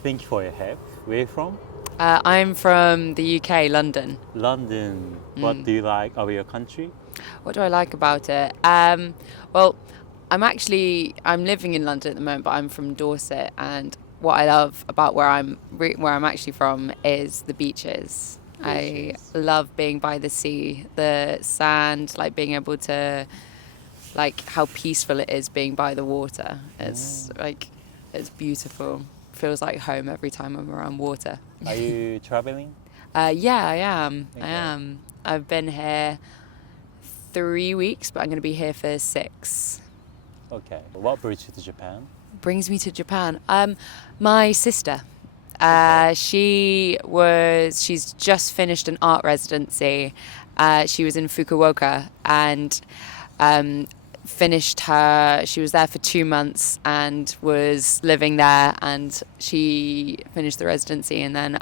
Thank you for your help. Where are you from? I'm from the UK, London. London. What do you like about your country? What do I like about it? Well, I'm living in London at the moment, but I'm from Dorset, and what I love about where I'm actually from is the beaches. I love being by the sea, the sand, like being able to, like how peaceful it is being by the water. It's beautiful. Feels like home every time I'm around water. Are you traveling? Yeah, I am. Okay. I am. I've been here 3 weeks, but I'm going to be here for 6. Okay. What brought you to Japan? Brings me to Japan. My sister. She's just finished an art residency. She was in Fukuoka and she was there for 2 months and was living there, and she finished the residency, and then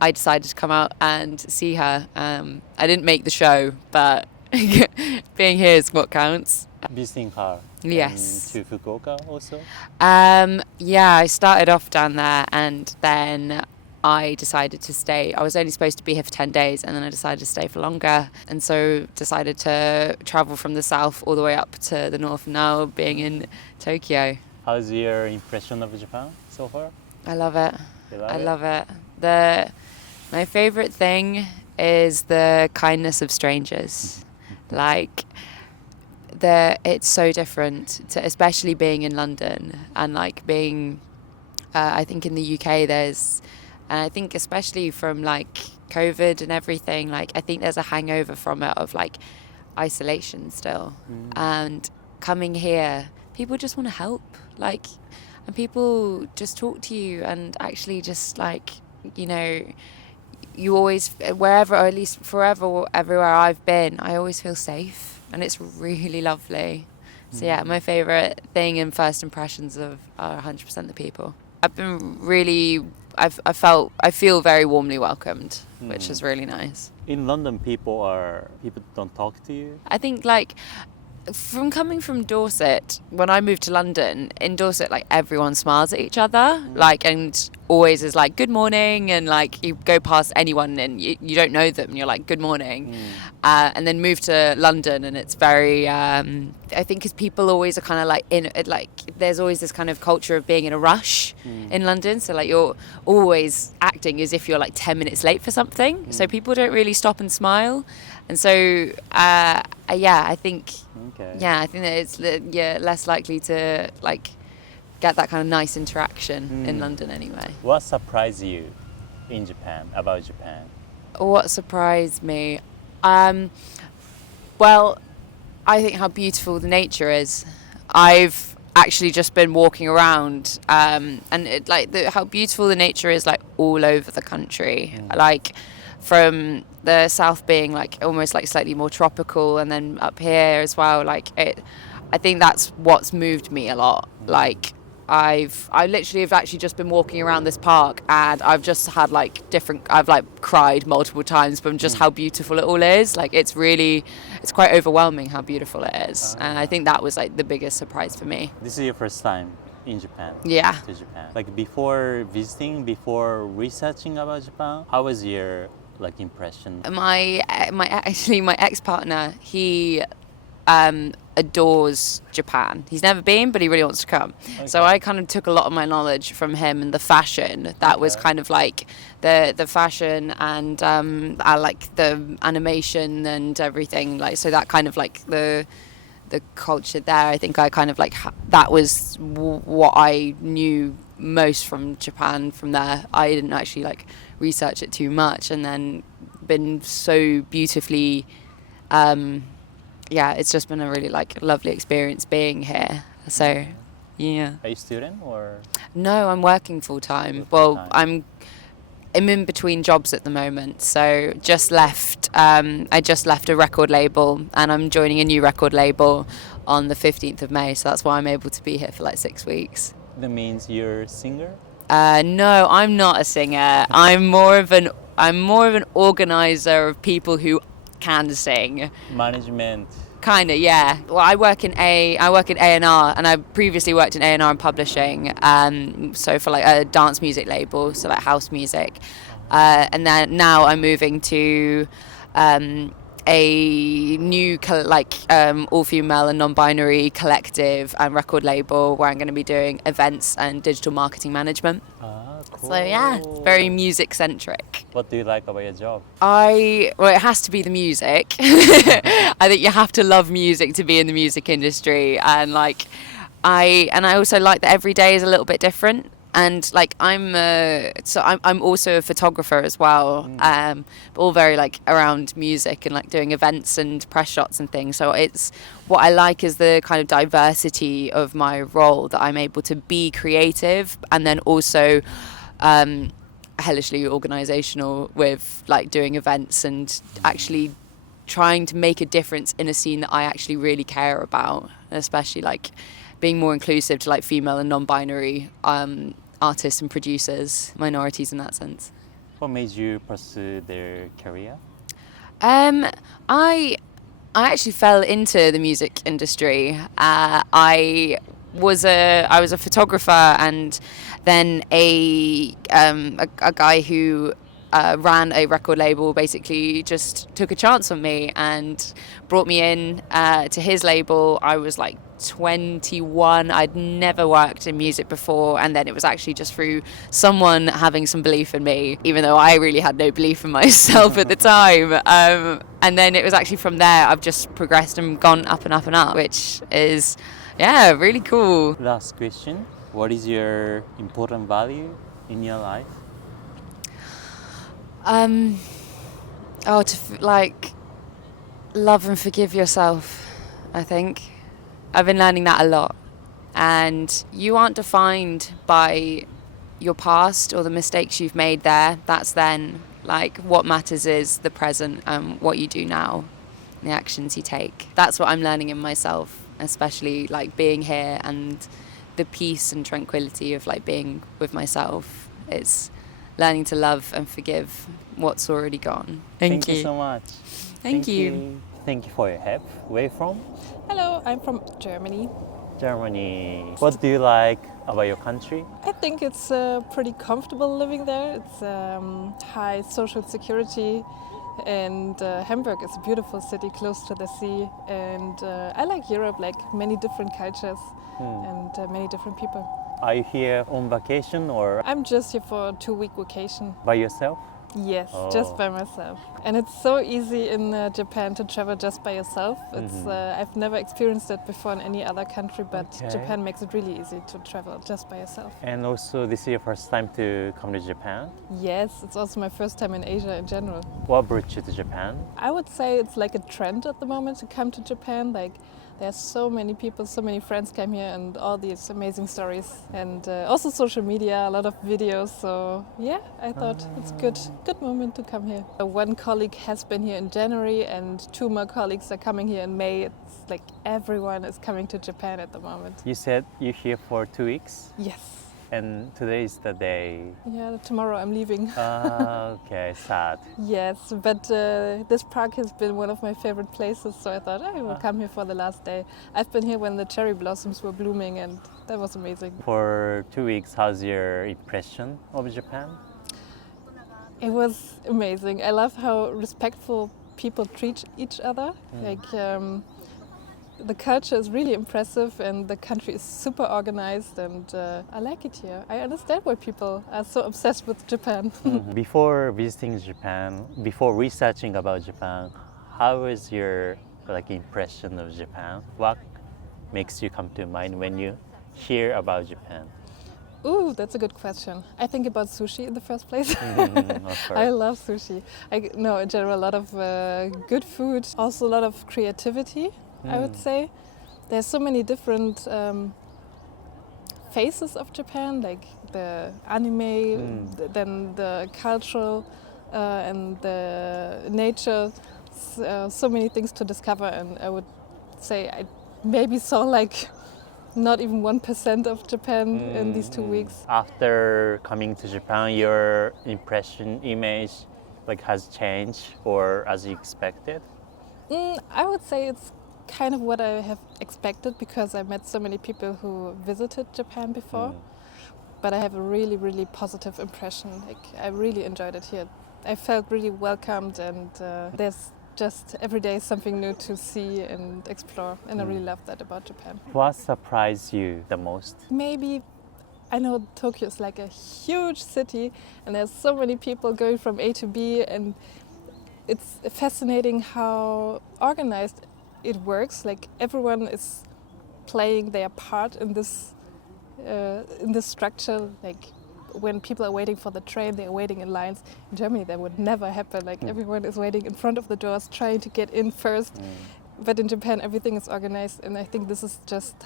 I decided to come out and see her. I didn't make the show, but being here is what counts. Visiting her? Yes. And to Fukuoka also? Yeah, I started off down there, and then I decided to stay. I was only supposed to be here for 10 days, and then I decided to stay for longer, and so decided to travel from the south all the way up to the north, now being in Tokyo. How's your impression of Japan so far? I love it. You love I it? love it. My favorite thing is the kindness of strangers. Like, it's so different, especially being in London, and like being, I think in the UK and I think especially from like COVID and everything, like I think there's a hangover from it of like isolation still. And coming here, people just want to help, like, and people just talk to you, and actually just like, you know, you always, wherever, or at least forever, everywhere I've been, I always feel safe, and it's really lovely. So yeah, my favourite thing and first impressions are 100% the people. I've been really, I feel very warmly welcomed, which is really nice. In London, people don't talk to you? I think like, from coming from Dorset, when I moved to London, in Dorset, like everyone smiles at each other, like, and always is like, good morning, and like you go past anyone and you don't know them and you're like, good morning. And then move to London, and it's very, I think because people always are kind of like there's always this kind of culture of being in a rush in London, so like you're always acting as if you're like 10 minutes late for something, so people don't really stop and smile. And so, I think that it's less likely to like get that kind of nice interaction in London anyway. What surprised you about Japan? What surprised me? Well, I think how beautiful the nature is. I've actually just been walking around, and how beautiful the nature is, like all over the country. Like, from the south being like almost like slightly more tropical, and then up here as well, like I think that's what's moved me a lot. Like I literally have actually just been walking around this park, and I've just had I've like cried multiple times from just how beautiful it all is. Like it's quite overwhelming how beautiful it is. And I think that was like the biggest surprise for me. This is your first time in Japan? Yeah. To Japan. Like before researching about Japan, how was your like impression? My ex-partner, he adores Japan. He's never been, but he really wants to come. Okay. So I kind of took a lot of my knowledge from him, and the fashion that was kind of like the fashion, and I like the animation and everything, like, so that kind of like the culture there, I think I kind of like that was what I knew most from Japan. From there, I didn't actually like research it too much, and then been so beautifully it's just been a really like lovely experience being here. So yeah. Are you a student or? No, I'm working full time. Well, I'm in between jobs at the moment, so just left. I just left a record label, and I'm joining a new record label on the 15th of May. So that's why I'm able to be here for like 6 weeks. That means you're a singer? No, I'm not a singer. I'm more of an organizer of people who can sing. Management. Kinda, yeah. Well, I work in A&R, and I previously worked in A&R and publishing. So for like a dance music label, so like house music. And then now I'm moving to a new all-female and non-binary collective and record label where I'm going to be doing events and digital marketing management. Cool. So yeah, very music-centric. What do you like about your job? Well, it has to be the music. I think you have to love music to be in the music industry, and I also like that every day is a little bit different. And like I'm also a photographer as well, all very like around music and like doing events and press shots and things. So it's what I like is the kind of diversity of my role, that I'm able to be creative and then also hellishly organisational with like doing events and actually trying to make a difference in a scene that I actually really care about, especially like being more inclusive to like female and non-binary artists and producers, minorities in that sense. What made you pursue their career? I actually fell into the music industry. I was a photographer, and then a guy who ran a record label basically just took a chance on me and brought me in to his label. I was like 21. I'd never worked in music before, and then it was actually just through someone having some belief in me, even though I really had no belief in myself at the time. And then it was actually from there I've just progressed and gone up and up and up, which is really cool. Last question. What is your important value in your life? Love and forgive yourself, I think. I've been learning that a lot. And you aren't defined by your past or the mistakes you've made there. That's then. Like, what matters is the present and what you do now, the actions you take. That's what I'm learning in myself, especially like being here and the peace and tranquility of like being with myself. It's learning to love and forgive what's already gone. Thank you so much. Thank you. Thank you for your help. Where are you from? Hello, I'm from Germany. Germany. What do you like about your country? I think it's pretty comfortable living there. It's high social security, and Hamburg is a beautiful city close to the sea. And I like Europe, like many different cultures and many different people. Are you here on vacation or I'm just here for a 2-week vacation. by yourself? Yes, just by myself. And it's so easy in Japan to travel just by yourself. It's I've never experienced it before in any other country, but Okay. Japan makes it really easy to travel just by yourself. And also, this is your first time to come to Japan. Yes, it's also my first time in Asia in general. What brought you to Japan? I would say it's like a trend at the moment to come to Japan. Like, there's so many people, so many friends came here, and all these amazing stories, and also social media, a lot of videos. So yeah, I thought it's good moment to come here. One colleague has been here in January, and 2 more colleagues are coming here in May. It's like everyone is coming to Japan at the moment. You said you're here for 2 weeks, Yes. and today is the day. Yeah, tomorrow I'm leaving. Okay, sad. Yes, but this park has been one of my favorite places, so I thought I will come here for the last day. I've been here when the cherry blossoms were blooming, and that was amazing. For 2 weeks, how's your impression of Japan? It was amazing. I love how respectful people treat each other. Like, the culture is really impressive, and the country is super organized, and I like it here. I understand why people are so obsessed with Japan. Before visiting Japan, before researching about Japan, how was your impression of Japan? What makes you come to mind when you hear about Japan? Ooh, that's a good question. I think about sushi in the first place. Of course. I love sushi. No, in general, a lot of good food, also a lot of creativity, I would say. There's so many different phases of Japan, like the anime, then the cultural and the nature. So many things to discover, and I would say I maybe saw like not even 1% of Japan in these 2 weeks. After coming to Japan, your image has changed or as you expected? I would say it's kind of what I have expected because I met so many people who visited Japan before. But I have a really, really positive impression. Like, I really enjoyed it here. I felt really welcomed, and there's just every day something new to see and explore, and I really love that about Japan. What surprised you the most? Maybe, I know Tokyo is like a huge city, and there's so many people going from A to B, and it's fascinating how organized it works. Like, everyone is playing their part in this structure. Like, when people are waiting for the train, they are waiting in lines. In Germany, that would never happen. Like, everyone is waiting in front of the doors, trying to get in first. But in Japan, everything is organized, and I think this is just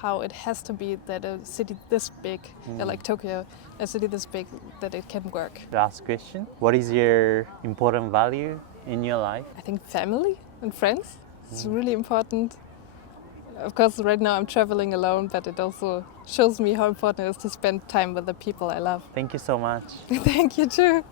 how it has to be, that a city this big, like Tokyo, a city this big, that it can work. Last question. What is your important value in your life? I think family and friends is really important. Of course, right now I'm traveling alone, but it also shows me how important it is to spend time with the people I love. Thank you so much. Thank you too.